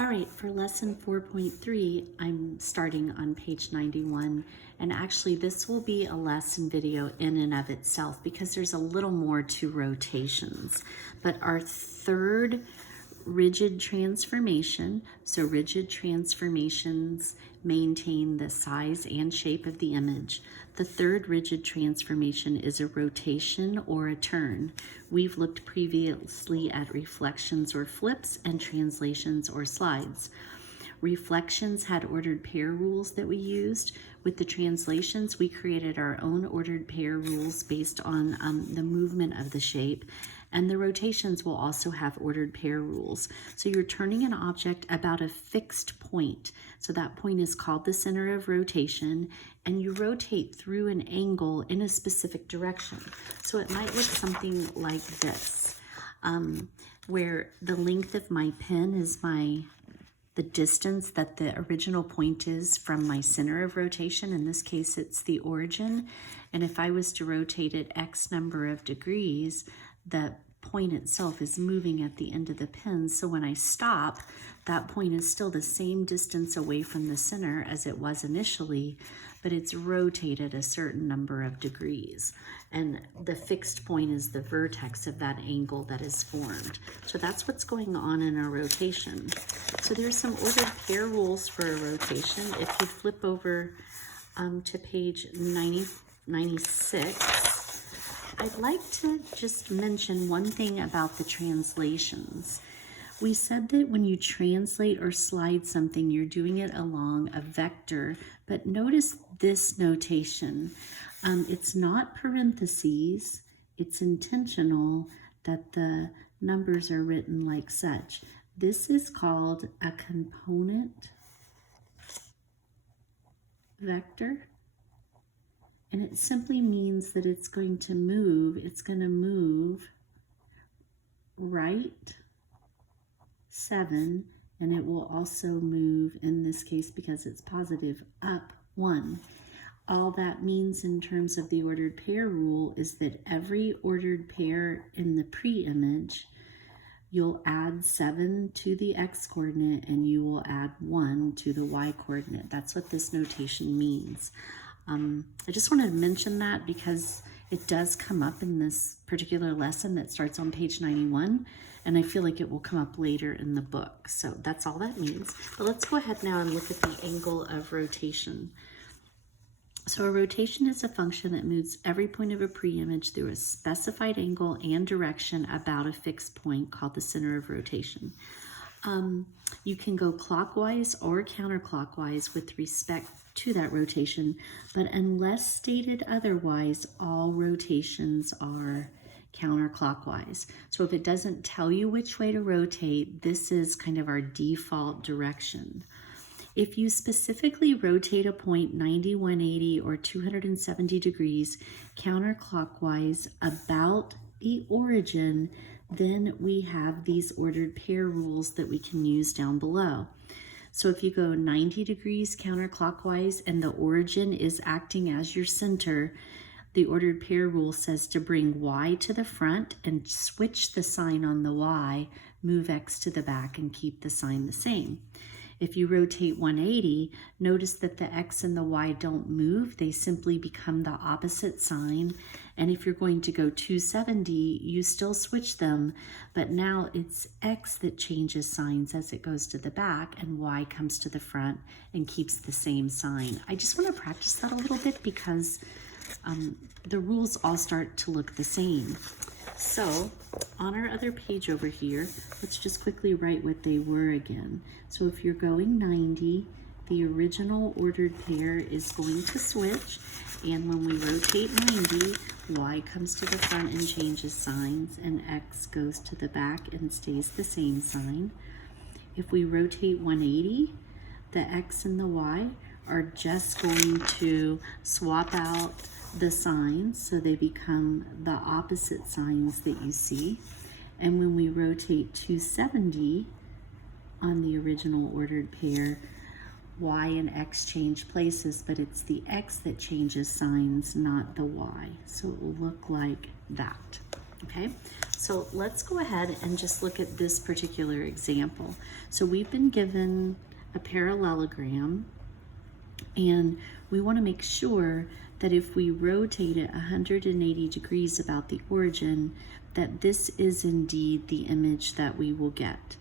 All right, for lesson 4.3, I'm starting on page 91, and actually this will be a lesson video in and of itself because there's a little more to rotations. But our third rigid transformation, so rigid transformations maintain the size and shape of the image. The third rigid transformation is a rotation or a turn. We've looked previously at reflections or flips and translations or slides. Reflections had ordered pair rules that we used. With the translations, we created our own ordered pair rules based on the movement of the shape. And the rotations will also have ordered pair rules. So you're turning an object about a fixed point. So that point is called the center of rotation, and you rotate through an angle in a specific direction. So it might look something like this, where the length of my pen is the distance that the original point is from my center of rotation. In this case, it's the origin. And if I was to rotate it X number of degrees, the point itself is moving at the end of the pen. So when I stop, that point is still the same distance away from the center as it was initially, but it's rotated a certain number of degrees. And the fixed point is the vertex of that angle that is formed. So that's what's going on in a rotation. So there's some ordered pair rules for a rotation. If you flip over to page 96, I'd like to just mention one thing about the translations. We said that when you translate or slide something, you're doing it along a vector, but notice this notation. It's not parentheses, it's intentional that the numbers are written like such. This is called a component vector. And it simply means that it's going to move right 7, and it will also move, in this case because it's positive, up 1. All that means in terms of the ordered pair rule is that every ordered pair in the pre-image, you'll add 7 to the x coordinate and you will add 1 to the y coordinate. That's what this notation means. I just wanted to mention that because it does come up in this particular lesson that starts on page 91, and I feel like it will come up later in the book. So that's all that means. But let's go ahead now and look at the angle of rotation. So a rotation is a function that moves every point of a pre-image through a specified angle and direction about a fixed point called the center of rotation. You can go clockwise or counterclockwise with respect to that rotation, but unless stated otherwise, all rotations are counterclockwise. So if it doesn't tell you which way to rotate, this is kind of our default direction. If you specifically rotate a point 90, 180, or 270 degrees counterclockwise about the origin, then we have these ordered pair rules that we can use down below. So if you go 90 degrees counterclockwise and the origin is acting as your center, the ordered pair rule says to bring y to the front and switch the sign on the y, move x to the back and keep the sign the same. If you rotate 180, notice that the x and the y don't move, they simply become the opposite sign. And if you're going to go 270, you still switch them, but now it's x that changes signs as it goes to the back and y comes to the front and keeps the same sign. I just want to practice that a little bit because the rules all start to look the same. So on our other page over here, let's just quickly write what they were again. So if you're going 90, the original ordered pair is going to switch, and when we rotate 90, y comes to the front and changes signs, and x goes to the back and stays the same sign. If we rotate 180, the x and the y are just going to swap out the signs, so they become the opposite signs that you see. And when we rotate 270 on the original ordered pair, y and x change places, but it's the x that changes signs, not the y. So it will look like that. Okay, so let's go ahead and just look at this particular example. So we've been given a parallelogram, and we want to make sure that if we rotate it 180 degrees about the origin, that this is indeed the image that we will get.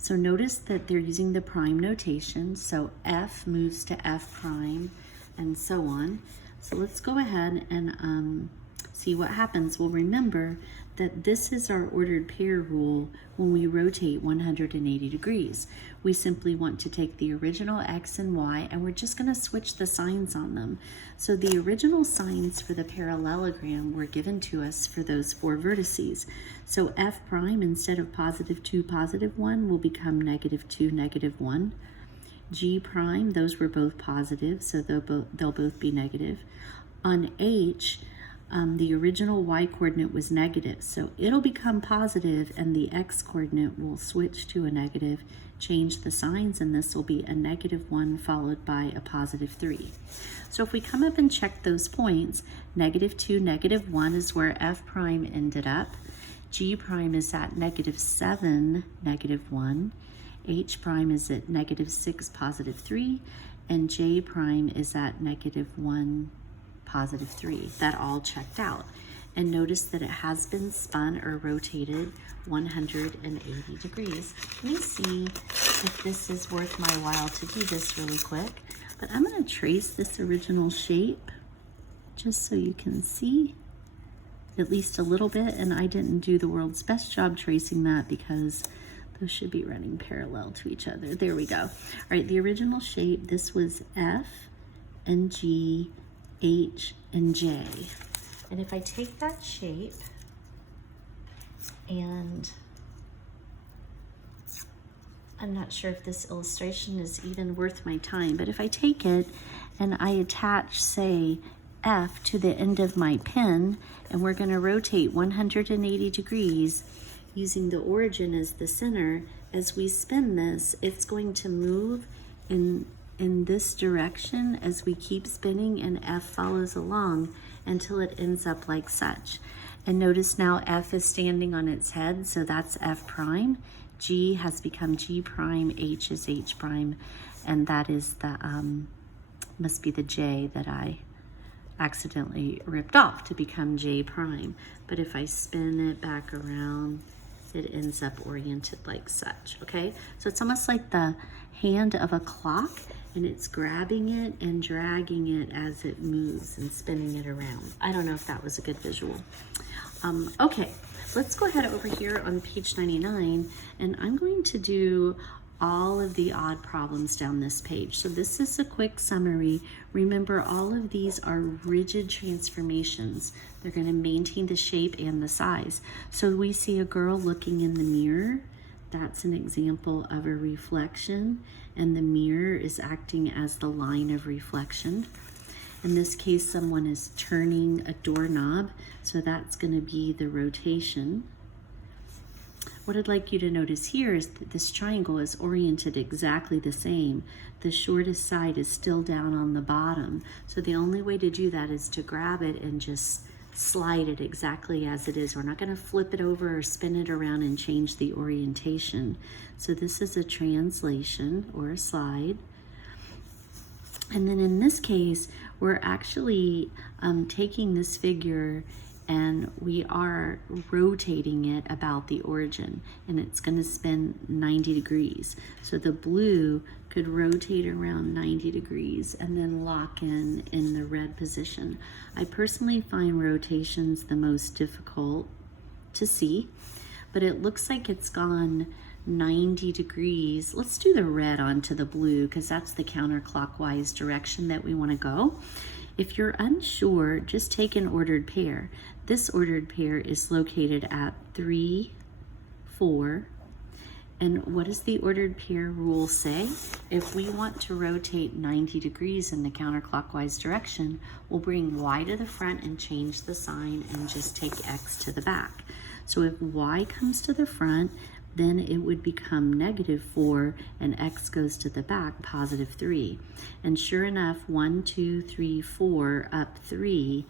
So notice that they're using the prime notation, so F moves to F prime and so on. So let's go ahead and see what happens. Well, remember that this is our ordered pair rule when we rotate 180 degrees. We simply want to take the original X and Y, and we're just going to switch the signs on them. So the original signs for the parallelogram were given to us for those 4 vertices. So F prime, instead of +2, +1, will become -2, -1. G prime, those were both positive, so they'll both be negative. On H, the original y coordinate was negative, so it'll become positive, and the x coordinate will switch to a negative, change the signs, and this will be a -1 followed by a +3. So if we come up and check those points, -2, -1 is where F prime ended up. G prime is at -7, -1. H prime is at -6, +3, and J prime is at -1, +3. That all checked out. And notice that it has been spun or rotated 180 degrees. Let me see if this is worth my while to do this really quick. But I'm going to trace this original shape just so you can see at least a little bit. And I didn't do the world's best job tracing that because those should be running parallel to each other. There we go. All right, the original shape, this was F and G, H and J. And if I take that shape and I'm not sure if this illustration is even worth my time, but if I take it and I attach, say, F to the end of my pen, and we're going to rotate 180 degrees using the origin as the center, as we spin this, it's going to move in this direction as we keep spinning, and F follows along until it ends up like such. And notice now F is standing on its head, so that's F prime. G has become G prime, H is H prime, and that is the, must be the J that I accidentally ripped off to become J prime. But if I spin it back around, it ends up oriented like such, okay? So it's almost like the hand of a clock, and it's grabbing it and dragging it as it moves and spinning it around. I don't know if that was a good visual. Okay, let's go ahead over here on page 99, and I'm going to do all of the odd problems down this page. So this is a quick summary. Remember, all of these are rigid transformations. They're going to maintain the shape and the size. So we see a girl looking in the mirror. That's an example of a reflection, and the mirror is acting as the line of reflection. In this case, someone is turning a doorknob, so that's going to be the rotation. What I'd like you to notice here is that this triangle is oriented exactly the same. The shortest side is still down on the bottom, so the only way to do that is to grab it and just slide it exactly as it is. We're not going to flip it over or spin it around and change the orientation. So this is a translation or a slide. And then in this case, we're actually taking this figure and we are rotating it about the origin, and it's going to spin 90 degrees. So the blue could rotate around 90 degrees and then lock in the red position. I personally find rotations the most difficult to see, but it looks like it's gone 90 degrees. Let's do the red onto the blue because that's the counterclockwise direction that we want to go. If you're unsure, just take an ordered pair. This ordered pair is located at 3, 4. And what does the ordered pair rule say? If we want to rotate 90 degrees in the counterclockwise direction, we'll bring Y to the front and change the sign and just take X to the back. So if Y comes to the front, then it would become -4 and X goes to the back, +3. And sure enough, 1, 2, 3, 4, up 3,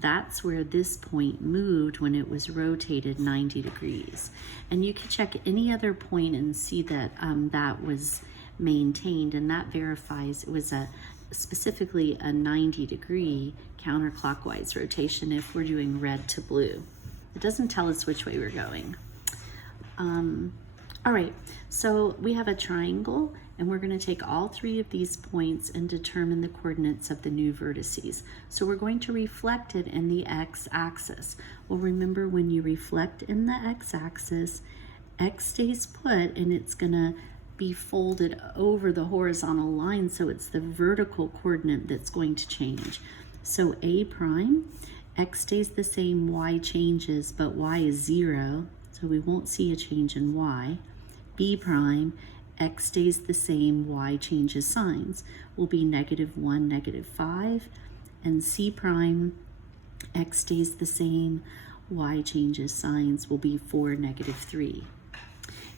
that's where this point moved when it was rotated 90 degrees. And you can check any other point and see that that was maintained, and that verifies it was specifically a 90-degree counterclockwise rotation if we're doing red to blue. It doesn't tell us which way we're going. All right, so we have a triangle, and we're going to take all three of these points and determine the coordinates of the new vertices. So we're going to reflect it in the x-axis. Well, remember, when you reflect in the x-axis, x stays put, and it's going to be folded over the horizontal line, so it's the vertical coordinate that's going to change. So a prime, x stays the same, y changes, but y is 0, so we won't see a change in y. B prime, x stays the same, y changes signs, will be -1, -5, and C prime, x stays the same, y changes signs, will be 4, -3.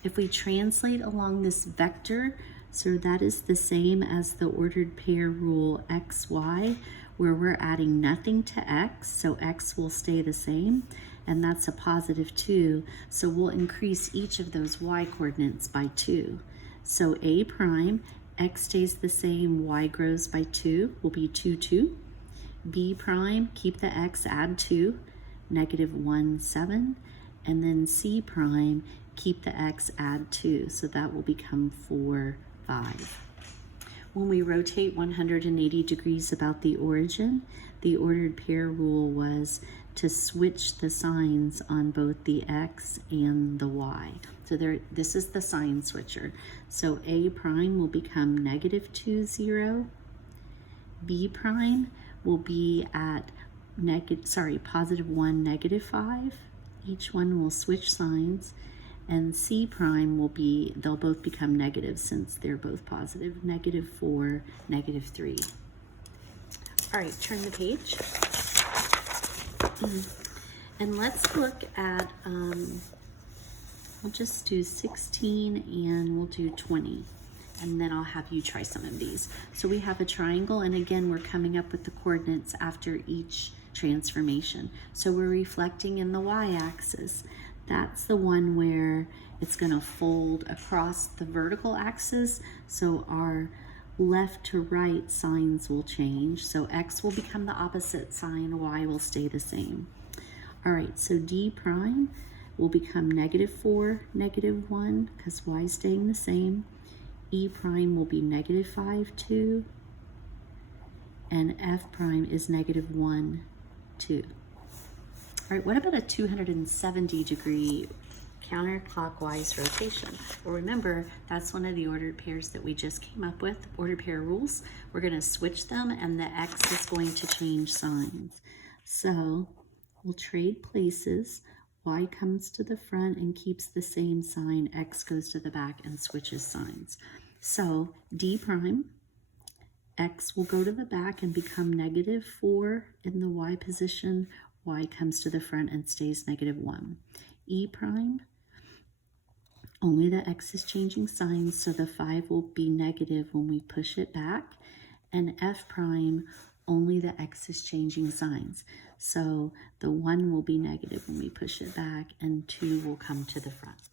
If we translate along this vector, so that is the same as the ordered pair rule xy, where we're adding nothing to x, so x will stay the same, and that's a +2, so we'll increase each of those y coordinates by 2. So a prime, x stays the same, y grows by 2, will be 2, 2. B prime, keep the x, add 2, -1, 7. And then C prime, keep the x, add 2, so that will become 4, 5. When we rotate 180 degrees about the origin, the ordered pair rule was to switch the signs on both the x and the y. So this is the sign switcher. So a prime will become -2, 0. B prime will be at +1, -5. Each one will switch signs. And C prime will be, they'll both become negative since they're both positive, -4, -3. All right, turn the page. And let's look at, we'll just do 16 and we'll do 20. And then I'll have you try some of these. So we have a triangle, and again, we're coming up with the coordinates after each transformation. So we're reflecting in the y-axis. That's the one where it's going to fold across the vertical axis, so our left to right signs will change. So x will become the opposite sign, y will stay the same. All right, so D prime will become -4, -1, because y is staying the same. E prime will be -5, 2, and F prime is -1, 2. All right, what about a 270-degree counterclockwise rotation? Well, remember, that's one of the ordered pairs that we just came up with, ordered pair rules. We're going to switch them, and the x is going to change signs. So we'll trade places. Y comes to the front and keeps the same sign. X goes to the back and switches signs. So D prime, x will go to the back and become -4 in the y position. Y comes to the front and stays -1. E prime, only the x is changing signs, so the 5 will be negative when we push it back. And F prime, only the x is changing signs, so the 1 will be negative when we push it back, and 2 will come to the front.